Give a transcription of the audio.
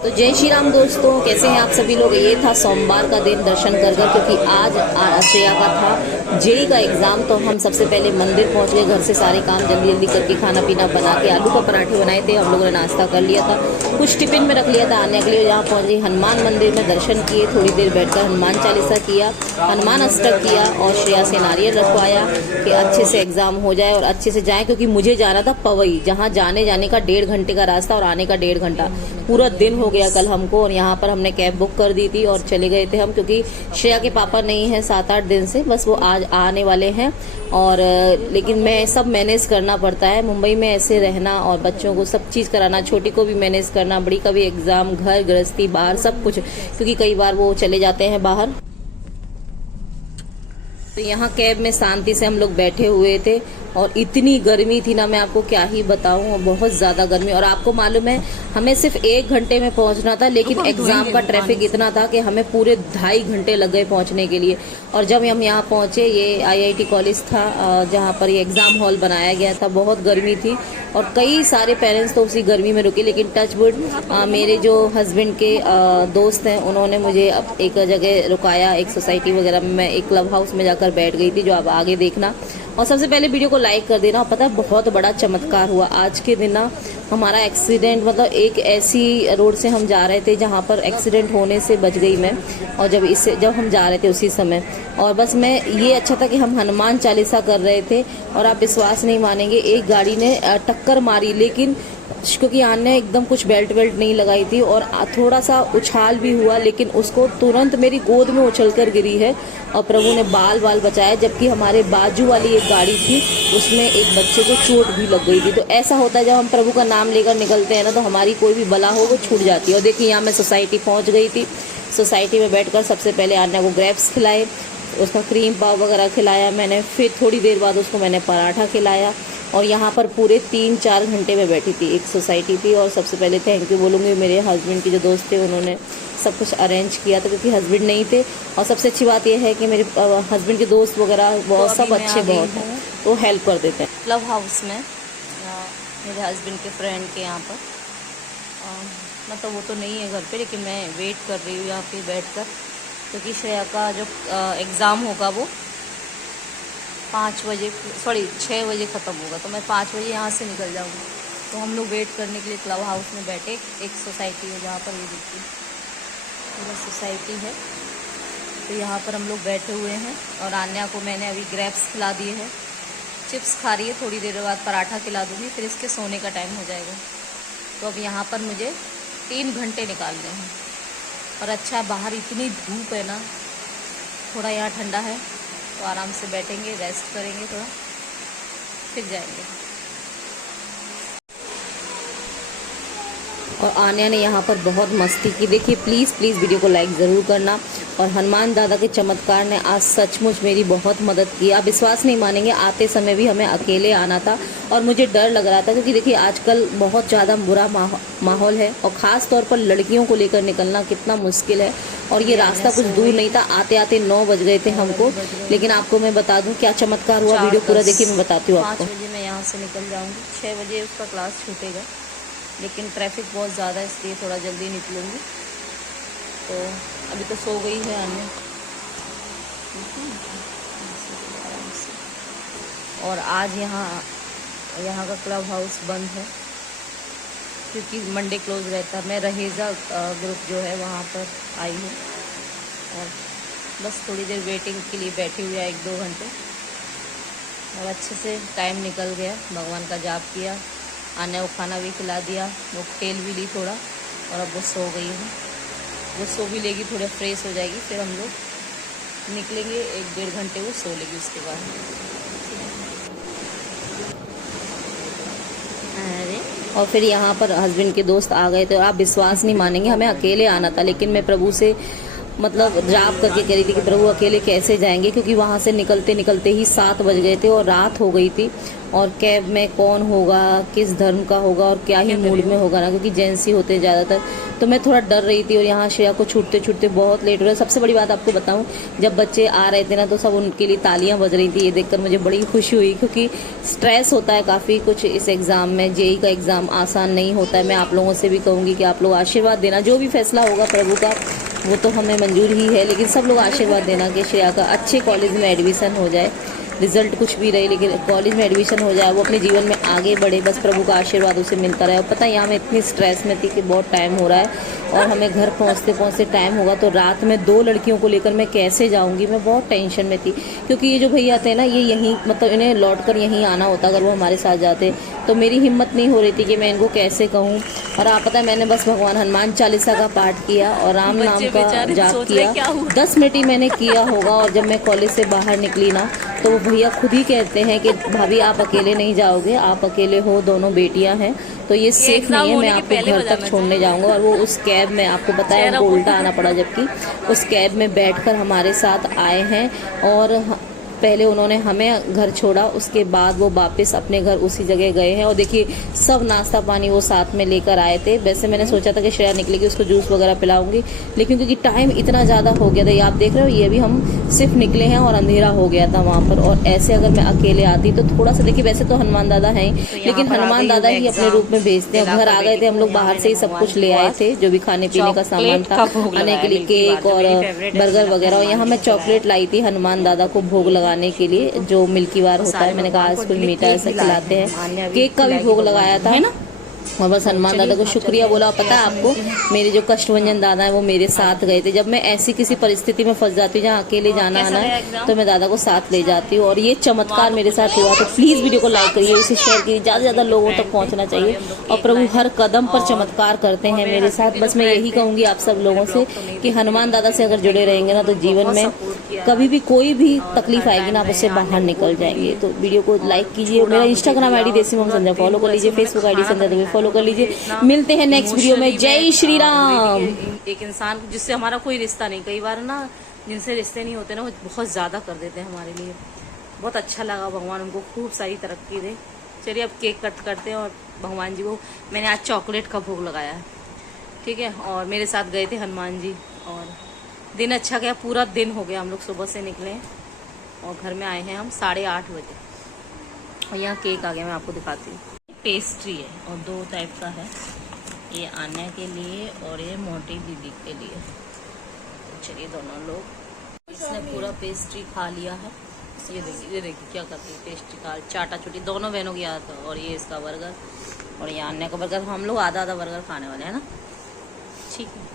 तो जय श्री राम दोस्तों, कैसे हैं आप सभी लोग। ये था सोमवार का दिन दर्शन कर क्योंकि आज श्रेया का था जेई का एग्ज़ाम। तो हम सबसे पहले मंदिर पहुंच गए, घर से सारे काम जल्दी जल्दी करके खाना पीना बना के आलू का पराठे बनाए थे। हम लोगों ने नाश्ता कर लिया था, कुछ टिफिन में रख लिया था आने के लिए। यहाँ पहुँचे, हनुमान मंदिर में दर्शन किए, थोड़ी देर बैठकर हनुमान चालीसा किया, हनुमान अष्टक किया और श्रेया से नारियल रखवाया कि अच्छे से एग्ज़ाम हो जाए और अच्छे से जाए। क्योंकि मुझे जाना था पवई, जहाँ जाने का 1.5 घंटे का रास्ता और आने का 1.5 घंटा, पूरा दिन हो गया कल हमको। और यहाँ पर हमने कैब बुक कर दी थी और चले गए थे हम, क्योंकि श्रेया के पापा नहीं हैं 7-8 दिन से, बस वो आज आने वाले हैं। और लेकिन मैं सब मैनेज करना पड़ता है मुंबई में, ऐसे रहना और बच्चों को सब चीज़ कराना, छोटी को भी मैनेज करना, बड़ी का भी एग्ज़ाम, घर गृहस्थी, बाहर सब कुछ, क्योंकि कई बार वो चले जाते हैं बाहर। तो यहाँ कैब में शांति से हम लोग बैठे हुए थे और इतनी गर्मी थी ना, मैं आपको क्या ही बताऊँ, बहुत ज़्यादा गर्मी। और आपको मालूम है हमें सिर्फ 1 घंटे में पहुँचना था, लेकिन एग्ज़ाम का ट्रैफिक इतना था कि हमें पूरे 2.5 घंटे लग गए पहुँचने के लिए। और जब हम यहाँ पहुँचे, ये IIT कॉलेज था जहाँ पर ये एग्ज़ाम हॉल बनाया गया था। बहुत गर्मी थी और कई सारे पेरेंट्स तो उसी गर्मी में रुके, लेकिन टच वुड मेरे जो हस्बैंड के दोस्त हैं उन्होंने मुझे एक जगह रुकाया, एक सोसाइटी वगैरह में। मैं एक क्लब हाउस में जाकर बैठ गई थी, जो आप आगे देखना। और सबसे पहले वीडियो को लाइक कर देना। पता है बहुत बड़ा चमत्कार हुआ आज के दिन ना, हमारा एक्सीडेंट, मतलब एक ऐसी रोड से हम जा रहे थे जहाँ पर एक्सीडेंट होने से बच गई मैं। और जब हम जा रहे थे उसी समय, और बस मैं ये अच्छा था कि हम हनुमान चालीसा कर रहे थे और आप विश्वास नहीं मानेंगे, एक गाड़ी ने टक्कर मारी, लेकिन क्योंकि आने एकदम कुछ बेल्ट नहीं लगाई थी और थोड़ा सा उछाल भी हुआ, लेकिन उसको तुरंत मेरी गोद में उछलकर गिरी है और प्रभु ने बाल बचाया। जबकि हमारे बाजू वाली एक गाड़ी थी, उसमें एक बच्चे को चोट भी लग गई थी। तो ऐसा होता है जब हम प्रभु का नाम लेकर निकलते हैं ना, तो हमारी कोई भी बला हो वो छूट जाती है। और देखिए यहाँ मैं सोसाइटी पहुँच गई थी। सोसाइटी में बैठकर सबसे पहले आन्या को ग्रेप्स खिलाए, उसका क्रीम पाव वगैरह खिलाया मैंने। फिर थोड़ी देर बाद उसको मैंने पराठा खिलाया। और यहाँ पर पूरे 3-4 घंटे में बैठी थी। एक सोसाइटी थी और सबसे पहले थैंक यू बोलूँगी मेरे हस्बैंड के जो दोस्त थे, उन्होंने सब कुछ अरेंज किया था, क्योंकि हस्बैंड नहीं थे। और सबसे अच्छी बात यह है कि मेरे हस्बैंड के दोस्त वगैरह बहुत सब अच्छे बहुत हैं, तो हेल्प कर देते हैं। क्लब हाउस में मेरे हस्बैंड के फ्रेंड के यहाँ पर, मतलब वो तो नहीं है घर पे, लेकिन मैं वेट कर रही हूँ यहाँ पे बैठकर, क्योंकि श्रेया का जो एग्ज़ाम होगा वो 6 बजे ख़त्म होगा। तो मैं 5 बजे यहाँ से निकल जाऊँगी। तो हम लोग वेट करने के लिए क्लब हाउस में बैठे। एक सोसाइटी है जहाँ पर, ये देखिए पूरा सोसाइटी है। तो यहाँ पर हम लोग बैठे हुए हैं और आन्या को मैंने अभी ग्रेप्स खिला दिए हैं, चिप्स खा रही है, थोड़ी देर बाद पराठा खिला दूँगी, फिर इसके सोने का टाइम हो जाएगा। तो अब यहाँ पर मुझे 3 घंटे निकालने हैं। और अच्छा, बाहर इतनी धूप है ना, थोड़ा यहाँ ठंडा है तो आराम से बैठेंगे, रेस्ट करेंगे थोड़ा, फिर जाएंगे। और आन्या ने यहाँ पर बहुत मस्ती की। देखिए प्लीज़ वीडियो को लाइक ज़रूर करना। और हनुमान दादा के चमत्कार ने आज सचमुच मेरी बहुत मदद की। आप विश्वास नहीं मानेंगे, आते समय भी हमें अकेले आना था और मुझे डर लग रहा था, क्योंकि देखिए आजकल बहुत ज़्यादा बुरा माहौल है और ख़ास तौर पर लड़कियों को लेकर निकलना कितना मुश्किल है। और ये रास्ता कुछ दूर नहीं था, आते आते 9 बज गए थे हमको। लेकिन आपको मैं बता दूँ क्या चमत्कार हुआ, वीडियो पूरा देखिए, मैं बताती हूँ आपको। 5 बजे मैं यहाँ से निकल जाऊँगी, 6 बजे उसका क्लास छूटेगा, लेकिन ट्रैफिक बहुत ज़्यादा है इसलिए थोड़ा जल्दी निकलूँगी। तो अभी तो सो गई है अन्य। और आज यहाँ का क्लब हाउस बंद है, क्योंकि मंडे क्लोज रहता है। मैं रहेजा ग्रुप जो है वहाँ पर आई हूँ और बस थोड़ी देर वेटिंग के लिए बैठी हुई है, 1-2 घंटे। और अच्छे से टाइम निकल गया, भगवान का जाप किया, आने को खाना भी खिला दिया, वो खेल भी ली थोड़ा, और अब वो सो गई है। वो सो भी लेगी, थोड़ा फ्रेश हो जाएगी, फिर हम लोग निकलेंगे। 1-1.5 घंटे वो सो लेगी, उसके बाद। अरे और फिर यहाँ पर हस्बैंड के दोस्त आ गए थे। आप विश्वास नहीं मानेंगे, हमें अकेले आना था, लेकिन मैं प्रभु से मतलब जाप करके कह रही थी कि प्रभु अकेले कैसे जाएंगे, क्योंकि वहां से निकलते निकलते ही 7 बज गए थे और रात हो गई थी। और कैब में कौन होगा, किस धर्म का होगा और क्या ही मूड में होगा ना, क्योंकि जेंट्स ही होते हैं ज़्यादातर। तो मैं थोड़ा डर रही थी और यहाँ श्रेया को छूटते छूटते बहुत लेट हो रहा है। सबसे बड़ी बात आपको बताऊं, जब बच्चे आ रहे थे ना तो सब उनके लिए तालियां बज रही थी। ये देखकर मुझे बड़ी खुशी हुई, क्योंकि स्ट्रेस होता है काफ़ी कुछ इस एग्ज़ाम में। जेई का एग्ज़ाम आसान नहीं होता है। मैं आप लोगों से भी कहूँगी कि आप लोग आशीर्वाद देना, जो भी फैसला होगा प्रभु का वो तो हमें मंजूर ही है, लेकिन सब लोग आशीर्वाद देना कि श्रेया का अच्छे कॉलेज में एडमिशन हो जाए। रिजल्ट कुछ भी रहे लेकिन कॉलेज में एडमिशन हो जाए, वो अपने जीवन में आगे बढ़े, बस प्रभु का आशीर्वाद उसे मिलता रहे। और पता है यहाँ मैं इतनी स्ट्रेस में थी कि बहुत टाइम हो रहा है और हमें घर पहुँचते पहुँचते टाइम होगा, तो रात में 2 लड़कियों को लेकर मैं कैसे जाऊँगी, मैं बहुत टेंशन में थी। क्योंकि ये जो भैया थे ना, ये यहीं मतलब इन्हें लौट कर यहीं आना होता अगर वो हमारे साथ जाते। तो मेरी हिम्मत नहीं हो रही थी कि मैं इनको कैसे कहूँ। और आप पता है मैंने बस भगवान हनुमान चालीसा का पाठ किया और राम नाम का जाप किया। 10 मिनट ही मैंने किया होगा। और जब मैं कॉलेज से बाहर निकली ना, तो वो भैया खुद ही कहते हैं कि भाभी आप अकेले नहीं जाओगे, आप अकेले हो, दोनों बेटियां हैं, तो ये सेफ नहीं है, मैं आपको घर तक छोड़ने जाऊंगा। और वो उस कैब में, आपको बताया उनको उल्टा आना पड़ा, जबकि उस कैब में बैठकर हमारे साथ आए हैं। और पहले उन्होंने हमें घर छोड़ा, उसके बाद वो वापस अपने घर उसी जगह गए हैं। और देखिए सब नाश्ता पानी वो साथ में लेकर आए थे। वैसे मैंने सोचा था कि श्रेया निकलेगी उसको जूस वगैरह पिलाऊंगी, लेकिन क्योंकि टाइम इतना ज़्यादा हो गया था, ये आप देख रहे हो, ये भी हम सिर्फ निकले हैं और अंधेरा हो गया था वहाँ पर। और ऐसे अगर मैं अकेले आती तो थोड़ा सा, देखिए वैसे तो हनुमान दादा हैं ही, लेकिन हनुमान दादा ही अपने रूप में भेजते हैं। घर आ गए थे हम लोग, बाहर से ही सब कुछ ले आए थे जो भी खाने पीने का सामान था, खाने के लिए केक और बर्गर वगैरह। और यहाँ मैं चॉकलेट लाई थी हनुमान दादा को भोग लगाने के लिए, जो मिल्की बार होता है। मैंने कहा आज कुछ मीठा ऐसा खिलाते हैं, केक का भी भोग लगाया था, है ना। और बस हनुमान दादा को शुक्रिया बोला। पता है आपको, मेरे जो कष्टभंजन दादा है वो मेरे साथ गए थे। जब मैं ऐसी किसी परिस्थिति में फंस जाती हूँ जहाँ अकेले जाना आना है, तो मैं दादा को साथ ले जाती हूँ। और ये चमत्कार मेरे साथ हुआ। तो प्लीज़ वीडियो को लाइक करिए, इसे शेयर कीजिए, ज़्यादा से ज़्यादा लोगों तक पहुँचना चाहिए। और प्रभु हर कदम पर चमत्कार करते हैं मेरे साथ। बस मैं यही कहूँगी आप सब लोगों से कि हनुमान दादा से अगर जुड़े रहेंगे ना, तो जीवन में कभी भी कोई भी तकलीफ आएगी ना, आप उससे बाहर निकल जाएंगे। तो वीडियो को लाइक कीजिए। मेरा इंस्टाग्राम आईडी देसी मॉम संध्या फॉलो कर लीजिए, फेसबुक आईडी संध्या दवे फॉलो कर लीजिए। मिलते हैं नेक्स्ट वीडियो में। जय श्री राम। एक इंसान जिससे हमारा कोई रिश्ता नहीं, कई बार ना जिनसे रिश्ते नहीं होते ना, वो बहुत ज्यादा कर देते हैं हमारे लिए। बहुत अच्छा लगा, भगवान उनको खूब सारी तरक्की दे। चलिए अब केक कट करते हैं और भगवान जी को मैंने आज चॉकलेट का भोग लगाया है, ठीक है। और मेरे साथ गए थे हनुमान जी और दिन अच्छा गया, पूरा दिन हो गया। हम लोग सुबह से निकले और घर में आए हैं हम 8:30 बजे। और यहाँ केक आ गया, मैं आपको दिखाती हूँ। पेस्ट्री है और 2 टाइप का है, ये आन्या के लिए और ये मोटी दीदी के लिए। चलिए दोनों लोग, इसने पूरा पेस्ट्री खा लिया है। ये देखिए क्या करती है, पेस्ट्री खा चाटा चुटी दोनों बहनों की आदत है। और ये इसका बर्गर और ये आन्या का बर्गर। हम लोग आधा आधा बर्गर खाने वाले हैं ना, ठीक है।